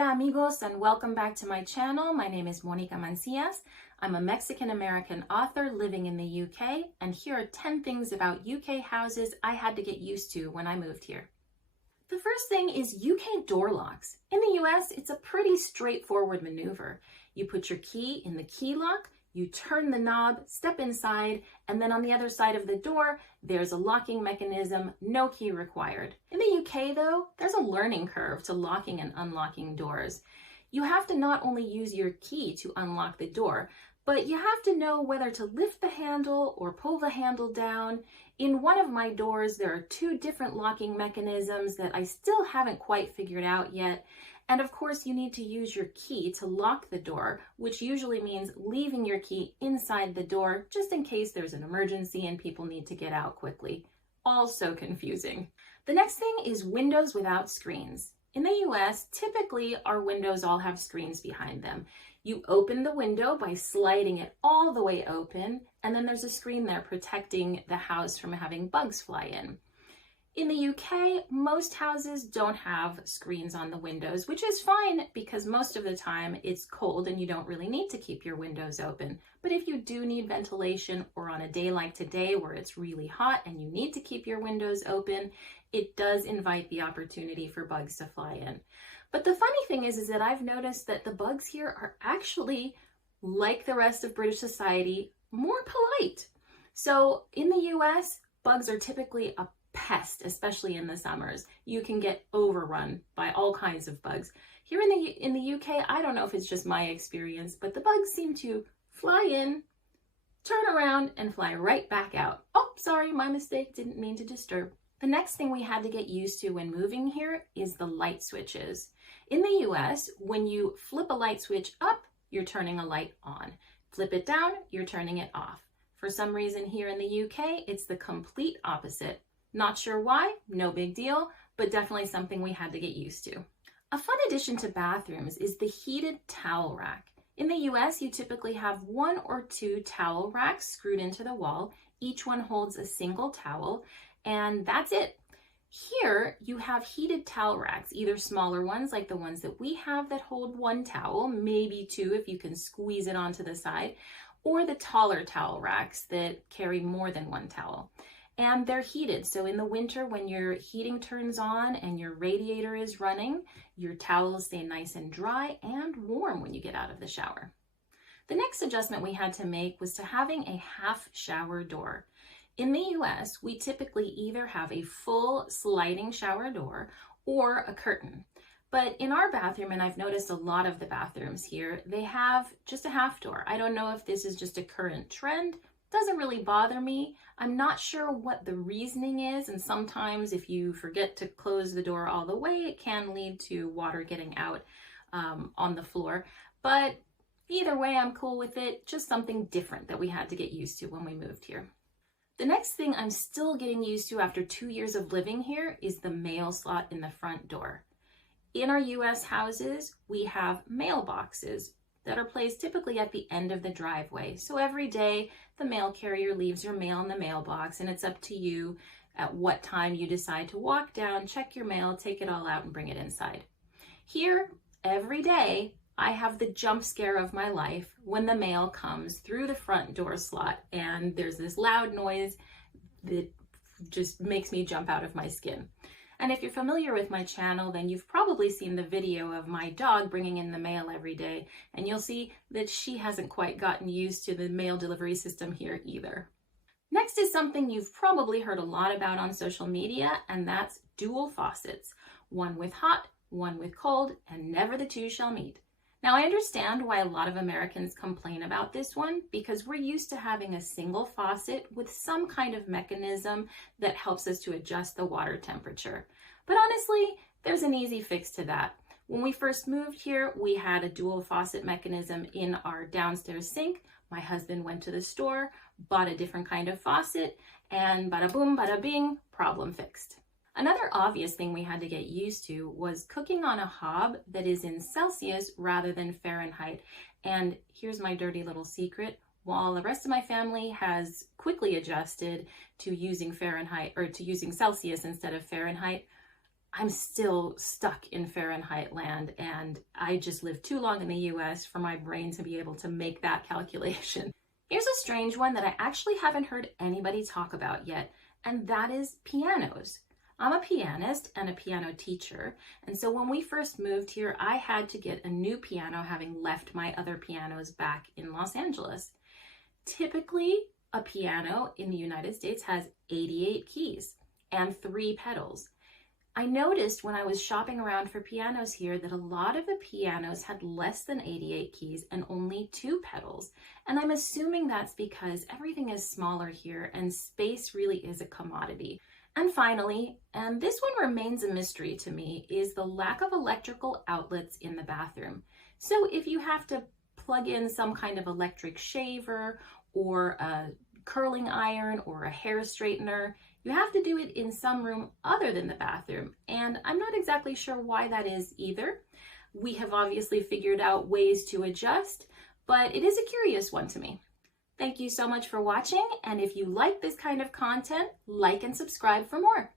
Hola amigos and welcome back to my channel. My name is Monica Mancias. I'm a Mexican-American author living in the UK, and here are 10 things about UK houses I had to get used to when I moved here. The first thing is UK door locks. In the US, it's a pretty straightforward maneuver. You put your key in the key lock, you turn the knob, step inside, and then on the other side of the door, there's a locking mechanism, no key required. In the UK though, there's a learning curve to locking and unlocking doors. You have to not only use your key to unlock the door, but you have to know whether to lift the handle or pull the handle down. In one of my doors, there are 2 different locking mechanisms that I still haven't quite figured out yet. And of course, you need to use your key to lock the door, which usually means leaving your key inside the door just in case there's an emergency and people need to get out quickly. Also confusing. The next thing is windows without screens. In the US, typically our windows all have screens behind them. You open the window by sliding it all the way open, and then there's a screen there protecting the house from having bugs fly in. In the UK, most houses don't have screens on the windows, which is fine because most of the time it's cold and you don't really need to keep your windows open. But if you do need ventilation, or on a day like today where it's really hot and you need to keep your windows open, it does invite the opportunity for bugs to fly in. But the funny thing is that I've noticed that the bugs here are actually, like the rest of British society, more polite. So in the US, bugs are typically a pest, especially in the summers. You can get overrun by all kinds of bugs. Here in the UK, I don't know if it's just my experience, but the bugs seem to fly in, turn around, and fly right back out. Oh, sorry, my mistake, didn't mean to disturb. The next thing we had to get used to when moving here is the light switches. In the US, when you flip a light switch up, you're turning a light on. Flip it down, you're turning it off. For some reason here in the UK, it's the complete opposite. Not sure why, no big deal, but definitely something we had to get used to. A fun addition to bathrooms is the heated towel rack. In the US, you typically have 1 or 2 towel racks screwed into the wall. Each one holds a single towel, and that's it. Here, you have heated towel racks, either smaller ones like the ones that we have that hold 1 towel, maybe 2 if you can squeeze it onto the side, or the taller towel racks that carry more than 1 towel. And they're heated, so in the winter when your heating turns on and your radiator is running, your towels stay nice and dry and warm when you get out of the shower. The next adjustment we had to make was to having a half shower door. In the US, we typically either have a full sliding shower door or a curtain. But in our bathroom, and I've noticed a lot of the bathrooms here, they have just a half door. I don't know if this is just a current trend. Doesn't really bother me. I'm not sure what the reasoning is, and sometimes if you forget to close the door all the way, it can lead to water getting out on the floor. But either way, I'm cool with it. Just something different that we had to get used to when we moved here. The next thing I'm still getting used to after 2 years of living here is the mail slot in the front door. In our US houses, we have mailboxes that are placed typically at the end of the driveway. So every day, the mail carrier leaves your mail in the mailbox, and it's up to you at what time you decide to walk down, check your mail, take it all out, and bring it inside. Here, every day, I have the jump scare of my life when the mail comes through the front door slot, and there's this loud noise that just makes me jump out of my skin. And if you're familiar with my channel, then you've probably seen the video of my dog bringing in the mail every day, and you'll see that she hasn't quite gotten used to the mail delivery system here either. Next is something you've probably heard a lot about on social media, and that's dual faucets. One with hot, one with cold, and never the 2 shall meet. Now, I understand why a lot of Americans complain about this one because we're used to having a single faucet with some kind of mechanism that helps us to adjust the water temperature. But honestly, there's an easy fix to that. When we first moved here, we had a dual faucet mechanism in our downstairs sink. My husband went to the store, bought a different kind of faucet, and bada boom, bada bing, problem fixed. Another obvious thing we had to get used to was cooking on a hob that is in Celsius rather than Fahrenheit. And here's my dirty little secret. While the rest of my family has quickly adjusted to using Fahrenheit or to using Celsius instead of Fahrenheit, I'm still stuck in Fahrenheit land, and I just lived too long in the US for my brain to be able to make that calculation. Here's a strange one that I actually haven't heard anybody talk about yet, and that is pianos. I'm a pianist and a piano teacher, and so when we first moved here, I had to get a new piano, having left my other pianos back in Los Angeles. Typically, a piano in the United States has 88 keys and 3 pedals. I noticed when I was shopping around for pianos here that a lot of the pianos had less than 88 keys and only 2 pedals. And I'm assuming that's because everything is smaller here and space really is a commodity. And finally, and this one remains a mystery to me, is the lack of electrical outlets in the bathroom. So if you have to plug in some kind of electric shaver or a curling iron or a hair straightener, you have to do it in some room other than the bathroom, and I'm not exactly sure why that is either. We have obviously figured out ways to adjust, but it is a curious one to me. Thank you so much for watching, and if you like this kind of content, like and subscribe for more.